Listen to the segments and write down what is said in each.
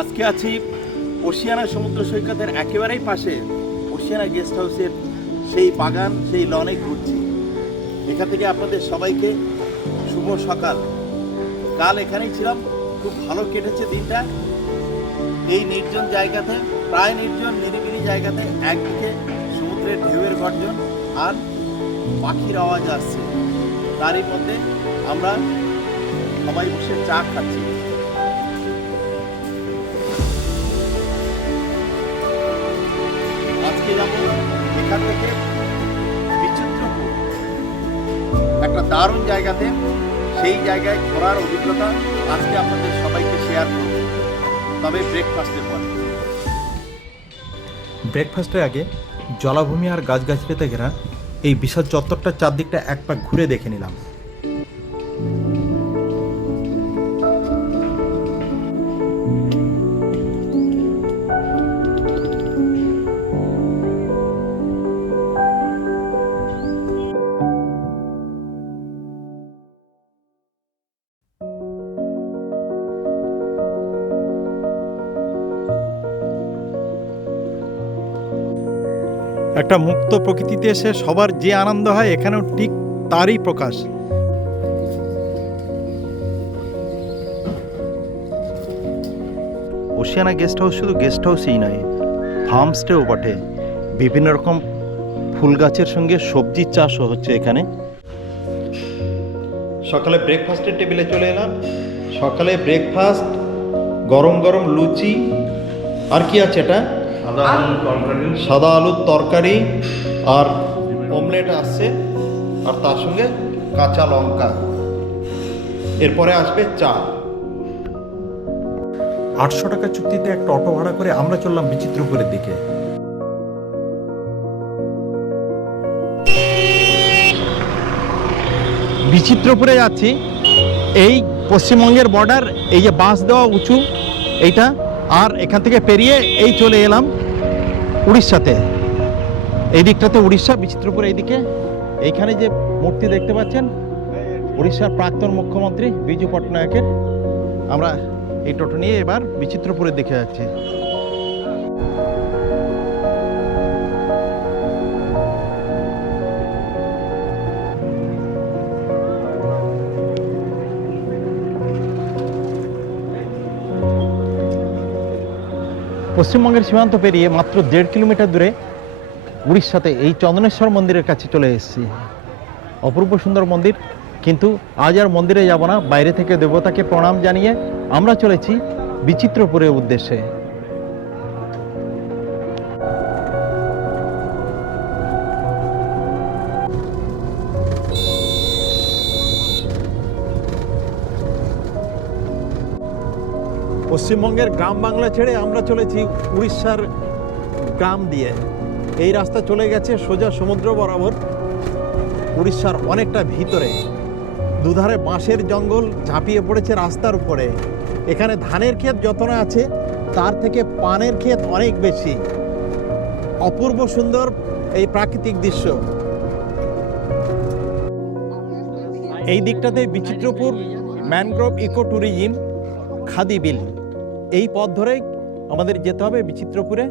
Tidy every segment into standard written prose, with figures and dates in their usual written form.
আজকে আছি ওশিয়ানা সমুদ্র সৈকতের একেবারেই পাশে ওশিয়ানা গেস্ট হাউসের সেই বাগান, সেই লনে ঘুরছি। এখান থেকে আপনাদের সবাইকে শুভ সকাল। কাল এখানেই ছিলাম, খুব ভালো কেটেছে দিনটা। এই নির্জন জায়গাতে, প্রায় নির্জন নিরিবিলি জায়গাতে একদিকে সমুদ্রের ঢেউয়ের গর্জন আর পাখির আওয়াজ আসছে, তারই মধ্যে আমরা সবাই বসে চা খাচ্ছি। আজকে যাব এখান থেকে বিচিত্রপুর, একটা দারুণ জায়গাতে। সেই জায়গায় ঘোরার অভিজ্ঞতা আজকে আপনাদের সবাইকে শেয়ার করব, তবে ব্রেকফাস্টের পরে। ব্রেকফাস্টের আগে জলাভূমি আর গাছগাছড়িতে ঘেরা এই বিশাল চত্বরটার চারদিকটা এক পাক ঘুরে দেখে নিলাম। একটা মুক্ত প্রকৃতিতে এসে সবার যে আনন্দ হয় এখানেও ঠিক তারই প্রকাশ। ওশিয়ানা গেস্ট হাউস শুধু গেস্ট হাউসই নয়, ফার্ম স্টেও বটে। বিভিন্ন রকম ফুল গাছের সঙ্গে সবজির চাষও হচ্ছে এখানে। সকালে ব্রেকফাস্টের টেবিলে চলে এলাম। সকালে ব্রেকফাস্ট, গরম গরম লুচি, আর কি আছে এটা, সাদা আলুর তরকারি আর অমলেট আসছে, আর তার সঙ্গে কাঁচা লঙ্কা। এরপরে আসবে চা। 800 টাকা চুক্তিতে একটা অটো ভাড়া করে আমরা চললাম বিচিত্রপুরের দিকে। বিচিত্রপুরে যাচ্ছি। এই পশ্চিমবঙ্গের বর্ডার, এই যে বাঁশ দেওয়া উঁচু এইটা, আর এখান থেকে পেরিয়ে এই চলে এলাম উড়িষ্যাতে। এই দিকটাতে উড়িষ্যা, বিচিত্রপুর এইদিকে। এইখানে যে মূর্তি দেখতে পাচ্ছেন উড়িষ্যার প্রাক্তন মুখ্যমন্ত্রী বিজু পট্টনায়কের। আমরা এই টোটো নিয়ে এবার বিচিত্রপুরের দিকে যাচ্ছি। পশ্চিমবঙ্গের সীমান্ত পেরিয়ে মাত্র 1.5 কিলোমিটার দূরে উড়িষ্যাতে এই চন্দনেশ্বর মন্দিরের কাছে চলে এসেছি। অপূর্ব সুন্দর মন্দির, কিন্তু আজ আর মন্দিরে যাব না। বাইরে থেকে দেবতাকে প্রণাম জানিয়ে আমরা চলেছি বিচিত্রপুরের উদ্দেশ্যে। পশ্চিমবঙ্গের গ্রাম বাংলা ছেড়ে আমরা চলেছি উড়িষ্যার গ্রাম দিয়ে। এই রাস্তা চলে গেছে সোজা সমুদ্র বরাবর, উড়িষ্যার অনেকটা ভিতরে। দুধারে বাঁশের জঙ্গল ঝাঁপিয়ে পড়েছে রাস্তার উপরে। এখানে ধানের ক্ষেত যত না আছে, তার থেকে পানের ক্ষেত অনেক বেশি। অপূর্ব সুন্দর এই প্রাকৃতিক দৃশ্য। এই দিকটাতে বিচিত্রপুর ম্যানগ্রোভ ইকো ট্যুরিজম খাদি বিল, এই পথ ধরেই আমাদের যেতে হবে বিচিত্রপুরে।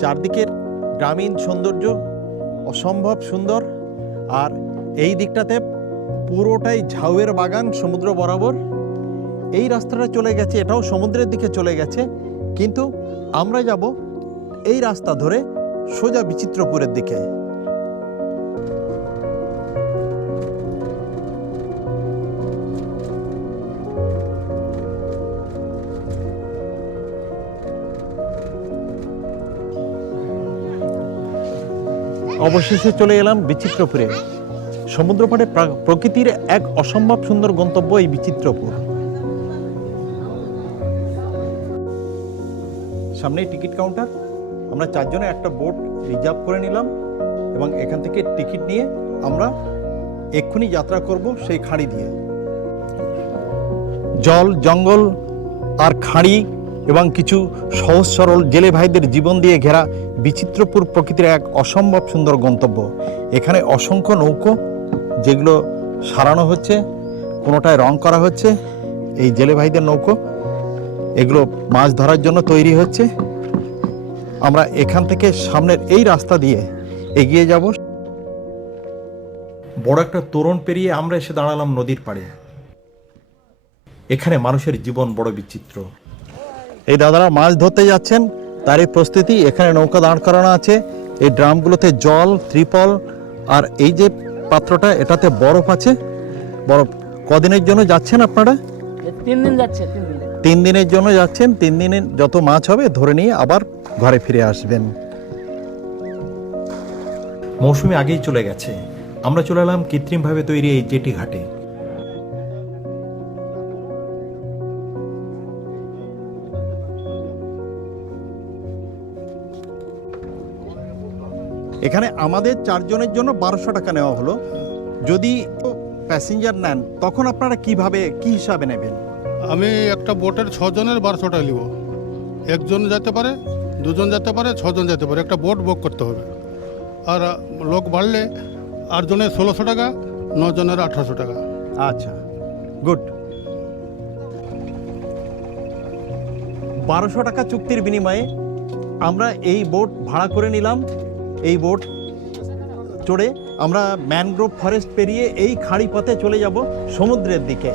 চারদিকের গ্রামীণ সৌন্দর্য অসম্ভব সুন্দর। আর এই দিকটাতে পুরোটাই ঝাউয়ের বাগান সমুদ্র বরাবর। এই রাস্তাটা চলে গেছে, এটাও সমুদ্রের দিকে চলে গেছে, কিন্তু আমরা যাব এই রাস্তা ধরে সোজা বিচিত্রপুরের দিকে। অবশেষে চলে এলাম বিচিত্রপুরে। সমুদ্রপাড়ে প্রকৃতির এক অসম্ভব সুন্দর গন্তব্য এই বিচিত্রপুর। সামনেই টিকিট কাউন্টার। আমরা 4 জনে একটা বোট রিজার্ভ করে নিলাম এবং এখান থেকে টিকিট নিয়ে আমরা এক্ষুনি যাত্রা করব সেই খাঁড়ি দিয়ে। জল, জঙ্গল আর খাঁড়ি এবং কিছু সহজ সরল জেলে ভাইদের জীবন দিয়ে ঘেরা বিচিত্রপুর প্রকৃতির এক অসম্ভব সুন্দর গন্তব্য। এখানে অসংখ্য নৌকো, যেগুলো সারানো হচ্ছে, কোনোটায় রং করা হচ্ছে। এই জেলে ভাইদের নৌকো এগুলো মাছ ধরার জন্য তৈরি হচ্ছে। আমরা এখান থেকে সামনের এই রাস্তা দিয়ে এগিয়ে যাব। বড় একটা তোরণ পেরিয়ে আমরা এসে দাঁড়ালাম নদীর পাড়ে। এখানে মানুষের জীবন বড় বিচিত্র। এই দাদারা মাছ ধরতে যাচ্ছেন, তারই প্রস্তুতি। এখানে নৌকা দাঁড় করানো আছে, এই ড্রামগুলোতে জল, ত্রিপল, আর এই যে পাত্রটা এটাতে বরফ আছে। বরফ কদিনের জন্য যাচ্ছেন আপনারা? 3 দিন যাচ্ছে, 3 দিন। 3 দিনের জন্য যাচ্ছেন। 3 দিনের যত মাছ হবে ধরে নিয়ে আবার ঘরে ফিরে আসবেন। মৌসুমি আগেই চলে গেছে। আমরা চলে এলাম কৃত্রিমভাবে তৈরি এই জেটি ঘাটে। এখানে আমাদের 4 জনের জন্য 1200 টাকা নেওয়া হলো। যদি প্যাসেঞ্জার নেন তখন আপনারা কিভাবে, কি হিসাবে নেবেন? আমি একটা বোটের 6 জনের 1200 টাকা নিব। একজন যেতে পারে, 2 জন যেতে পারে, 6 জন যেতে পারে। একটা বোট বুক করতে হবে। আর লোক বাড়লে 8 জনের 1600 টাকা, 9 জনের 1800 টাকা। আচ্ছা, গুড। 1200 টাকা চুক্তির বিনিময়ে আমরা এই বোট ভাড়া করে নিলাম। এই বোট চড়ে আমরা ম্যানগ্রোভ ফরেস্ট পেরিয়ে এই খাড়ি পথে চলে যাব সমুদ্রের দিকে।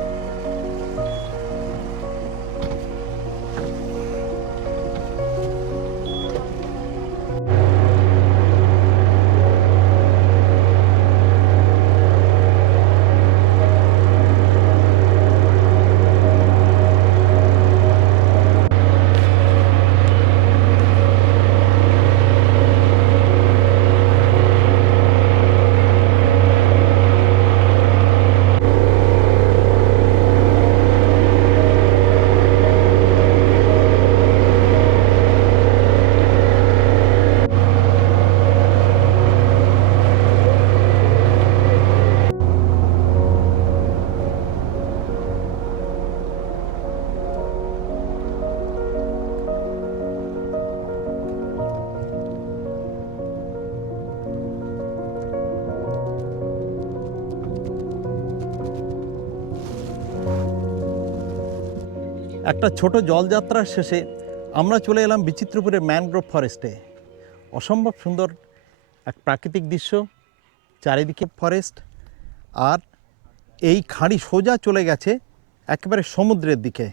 একটা ছোট জলযাত্রার শেষে আমরা চলে এলাম বিচিত্রপুরের ম্যানগ্রোভ ফরেস্টে। অসম্ভব সুন্দর এক প্রাকৃতিক দৃশ্য, চারিদিকে ফরেস্ট, আর এই খাঁড়ি সোজা চলে গেছে একেবারে সমুদ্রের দিকে।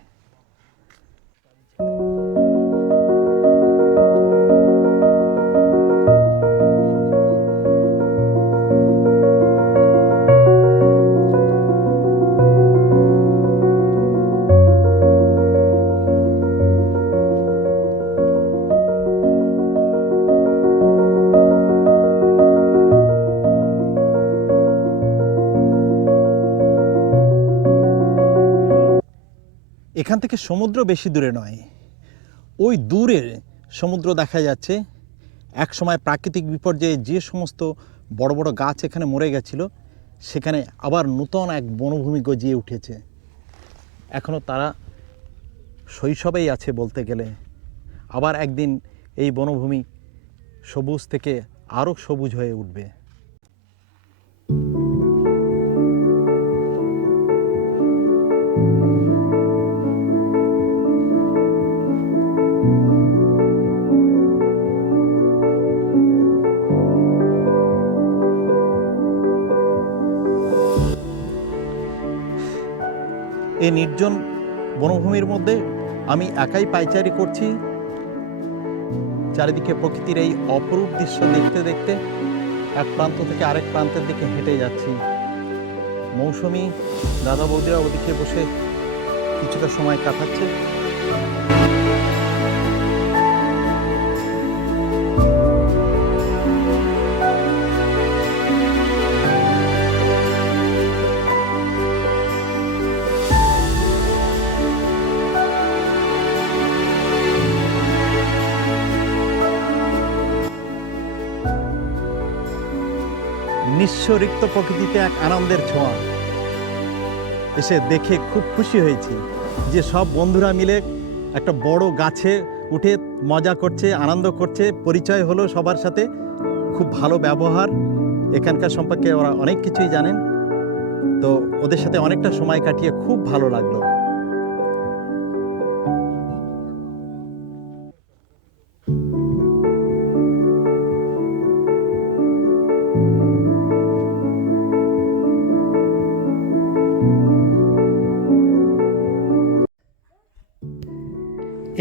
এখান থেকে সমুদ্র বেশি দূরে নয়, ওই দূরে সমুদ্র দেখা যাচ্ছে। এক সময় প্রাকৃতিক বিপর্যয়ে যে সমস্ত বড় বড় গাছ এখানে মরে গেছিল, সেখানে আবার নূতন এক বনভূমি গজিয়ে উঠেছে। এখনও তারা শৈশবেই আছে বলতে গেলে। আবার একদিন এই বনভূমি সবুজ থেকে আরও সবুজ হয়ে উঠবে। এই নির্জন বনভূমির মধ্যে আমি একাই পায়চারি করছি। চারিদিকে প্রকৃতির এই অপরূপ দৃশ্য দেখতে দেখতে এক প্রান্ত থেকে আরেক প্রান্তের দিকে হেঁটে যাচ্ছি। মৌসুমি দাদা বৌদিরা ওদিকে বসে কিছুটা সময় কাটাচ্ছে। নিঃস্ব রিক্ত প্রকৃতিতে এক আনন্দের ছোঁয়া এসে দেখে খুব খুশি হয়েছি যে সব বন্ধুরা মিলে একটা বড় গাছে উঠে মজা করছে, আনন্দ করছে। পরিচয় হলো সবার সাথে, খুব ভালো ব্যবহার। এখানকার সম্পর্কে ওরা অনেক কিছুই জানেন, তো ওদের সাথে অনেকটা সময় কাটিয়ে খুব ভালো লাগলো।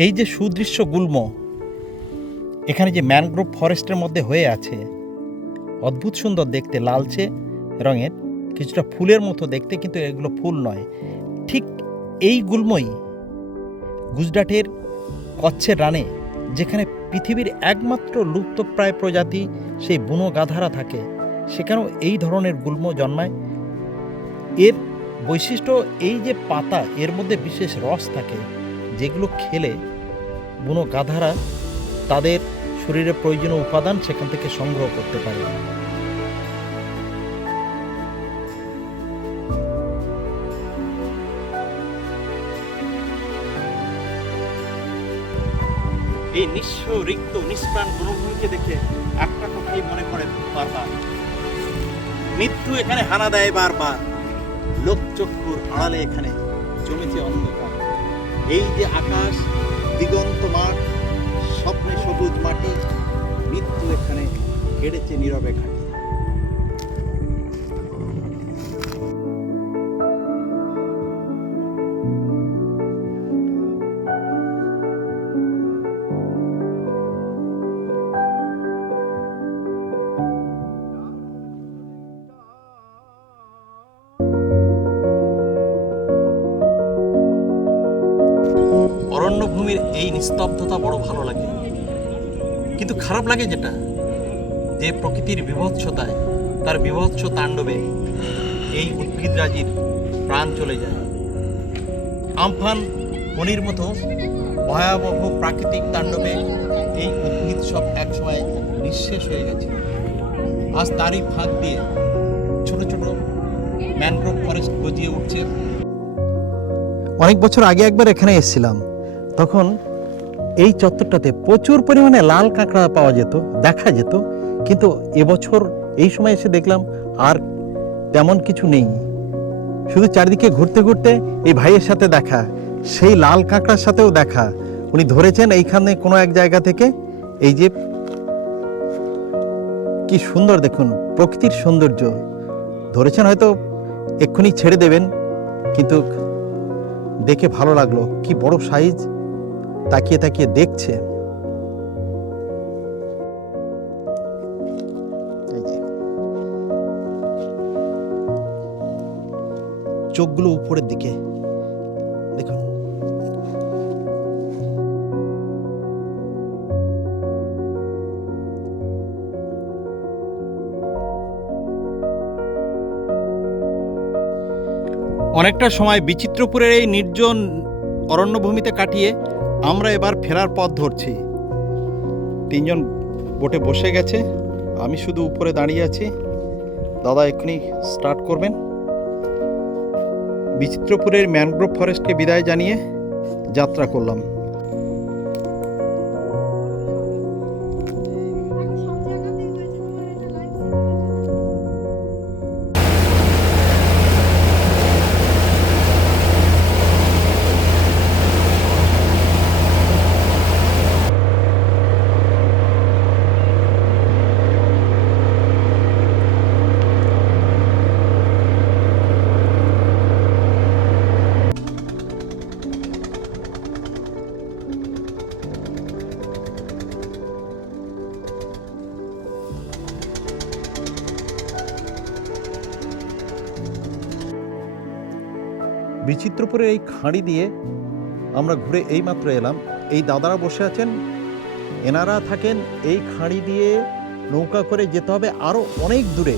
এই যে সুদৃশ্য গুল্ম এখানে যে ম্যানগ্রোভ ফরেস্টের মধ্যে হয়ে আছে, অদ্ভুত সুন্দর দেখতে, লালচে রঙের, কিছুটা ফুলের মতো দেখতে, কিন্তু এগুলো ফুল নয়। ঠিক এই গুল্মই গুজরাটের কচ্ছের রানে, যেখানে পৃথিবীর একমাত্র লুপ্তপ্রায় প্রজাতি সেই বুনো গাধারা থাকে, সেখানেও এই ধরনের গুল্ম জন্মায়। এর বৈশিষ্ট্য এই যে পাতা, এর মধ্যে বিশেষ রস থাকে, যেগুলো খেলে বুনো গাধারা তাদের শরীরে প্রয়োজনীয় উপাদান সেখান থেকে সংগ্রহ করতে পারে। এই নিঃস্ব, রিক্ত, নিষ্প্রাণ বনভূমিকে দেখে একটা কথাই মনে পড়ে বারবার, মৃত্যু এখানে হানা দেয় বারবার, লোকচক্ষুর আড়ালে এখানে জমেছে অন্ধকার। এই যে আকাশ, দিগন্ত মাঠ, স্বপ্নে সবুজ মাটি, মৃত্যু এখানে কেড়েছে নীরবে ঘাটি। অরণ্যভূমির এই নিস্তব্ধতা বড় ভালো লাগে, কিন্তু খারাপ লাগে যেটা, যে প্রকৃতির বিভৎসতায়, তার বিভৎস তাণ্ডবে এই উদ্ভিদরাজির প্রাণ চলে যায়। আমফান খনির মতো ভয়াবহ প্রাকৃতিক তাণ্ডবে এই উদ্ভিদ সব একসময় নিঃশেষ হয়ে গেছে। আজ তারই ফাঁক দিয়ে ছোট ছোট ম্যানগ্রোভ ফরেস্ট গজিয়ে উঠছে। অনেক বছর আগে একবার এখানে এসেছিলাম, তখন এই চত্বরটাতে প্রচুর পরিমাণে লাল কাঁকড়া পাওয়া যেত, দেখা যেত, কিন্তু এবছর এই সময় এসে দেখলাম আর তেমন কিছু নেই। শুধু চারিদিকে ঘুরতে ঘুরতে এই ভাইয়ের সাথে দেখা, সেই লাল কাঁকড়ার সাথেও দেখা। উনি ধরেছেন এইখানে কোনো এক জায়গা থেকে। এই যে কি সুন্দর দেখুন, প্রকৃতির সৌন্দর্য। ধরেছেন, হয়তো এক্ষুনি ছেড়ে দেবেন, কিন্তু দেখে ভালো লাগলো, কি বড় সাইজ, তাকিয়ে তাকিয়ে দেখছে। চোখগুলো উপরের দিকে দেখুন। অনেকটা সময় বিচিত্রপুরের এই নির্জন অরণ্যভূমিতে কাটিয়ে আমরা এবার ফেরার পথ ধরছি। তিনজন বোটে বসে গেছে, আমি শুধু উপরে দাঁড়িয়ে আছি। দাদা এক্ষুনি স্টার্ট করবেন। বিচিত্রপুরের ম্যানগ্রোভ ফরেস্টকে বিদায় জানিয়ে যাত্রা করলাম। বিচিত্রপুরের এই খাঁড়ি দিয়ে আমরা ঘুরে এইমাত্র এলাম। এই দাদারা বসে আছেন, এনারা থাকেন এই খাঁড়ি দিয়ে নৌকা করে যেতে হবে আরও অনেক দূরে,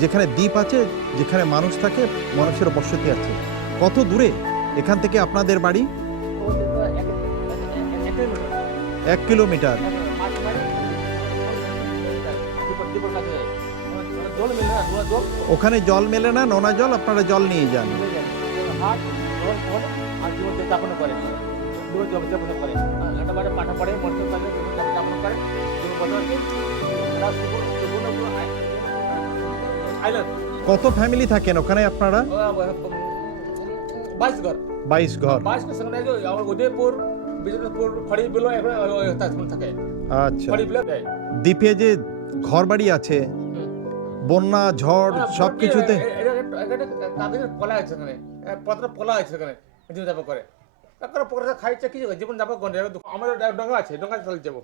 যেখানে দ্বীপ আছে, যেখানে মানুষ থাকে, মানুষের বসতি আছে। কত দূরে এখান থেকে আপনাদের বাড়ি? 1 কিলোমিটার। ওখানে জল মেলে না, নোনা জল, আপনারা জল নিয়ে যান। কত ফ্যামিলি থাকেন ওখানে আপনারা? 22 ঘর। উদয়পুর, বিজয়পুর, খড়ি বিলো থাকে। আচ্ছা, দ্বীপে যে ঘর বাড়ি আছে, বন্যা ঝড় সব কিছুতে পলা আছে এখানে, পলা আছে এখানে করে। তারপরে পরে খাইছে কি জীবন যাবো গন্ডে আমাদের ডঙ্গা আছে ডঙ্গা চলে যাবো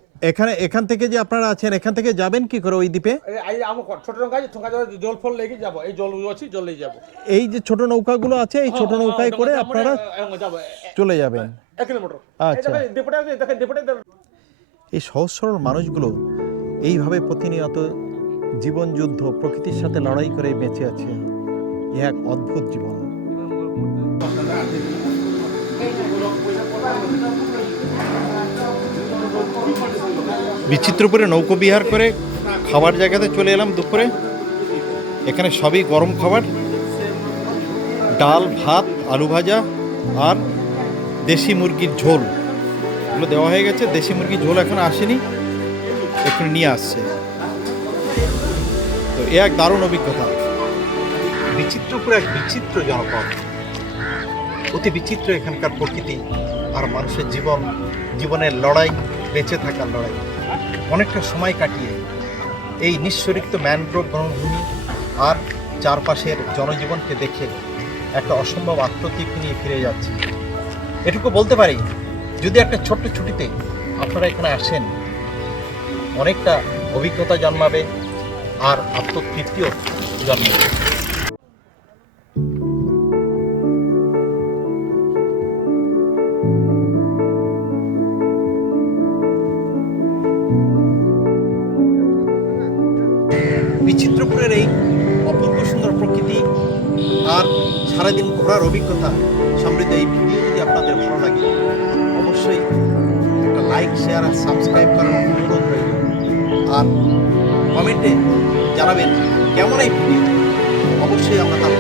এখান থেকে যে আপনারা আছেন এখান থেকে যাবেন কি করে ওই দ্বীপে? এই আমার ছোট ডঙ্গা আছে ঠোঙ্গা জল ফল লেগে যাবো এই জল আছে জল লেগে যাবো এই যে ছোট নৌকাগুলো আছে এই ছোট নৌকায় করে আপনারা যাবো চলে যাবেন। 1 কিলোমিটার আচ্ছা। ডিপোটা দেখেন ডিপোটা এই সহজ সরল মানুষগুলো এইভাবে প্রতিনিয়ত জীবন যুদ্ধ প্রকৃতির সাথে লড়াই করে বেঁচে আছে। এ এক অদ্ভুত জীবন। বিচিত্রপুরে নৌকো বিহার করে খাবার জায়গাতে চলে এলাম দুপুরে। এখানে সবই গরম খাবার, ডাল, ভাত, আলু ভাজা আর দেশি মুরগির ঝোল এগুলো দেওয়া হয়ে গেছে। দেশি মুরগির ঝোল এখন আসেনি, এখানে নিয়ে আসছে। তো এ এক দারুণ অভিজ্ঞতা। বিচিত্রপুর এক বিচিত্র জনপদ, অতি বিচিত্র এখানকার প্রকৃতি আর মানুষের জীবনের লড়াই, বেঁচে থাকার লড়াই। অনেকটা সময় কাটিয়ে এই নিঃসরিক্ত ম্যানগ্রোভ বনভূমি আর চারপাশের জনজীবনকে দেখে একটা অসম্ভব আত্মতৃপ্তি নিয়ে ফিরে যাচ্ছি। এটুকু বলতে পারি, যদি একটা ছোট্ট ছুটিতে আপনারা এখানে আসেন, অনেকটা অভিজ্ঞতা জন্মাবে আর আত্মতৃপ্তিও জন্মাবে। বিচিত্রপুরের এই অপূর্ব সুন্দর প্রকৃতি আর সারাদিন ঘোরার অভিজ্ঞতা সমৃদ্ধ এই ভিডিও যদি আপনাদের ভালো লাগে, অবশ্যই একটা লাইক, শেয়ার আর সাবস্ক্রাইব করার অনুরোধ রইল। আর কমেন্টে জানাবেন কেমন এই ভিডিও, অবশ্যই আমরা তার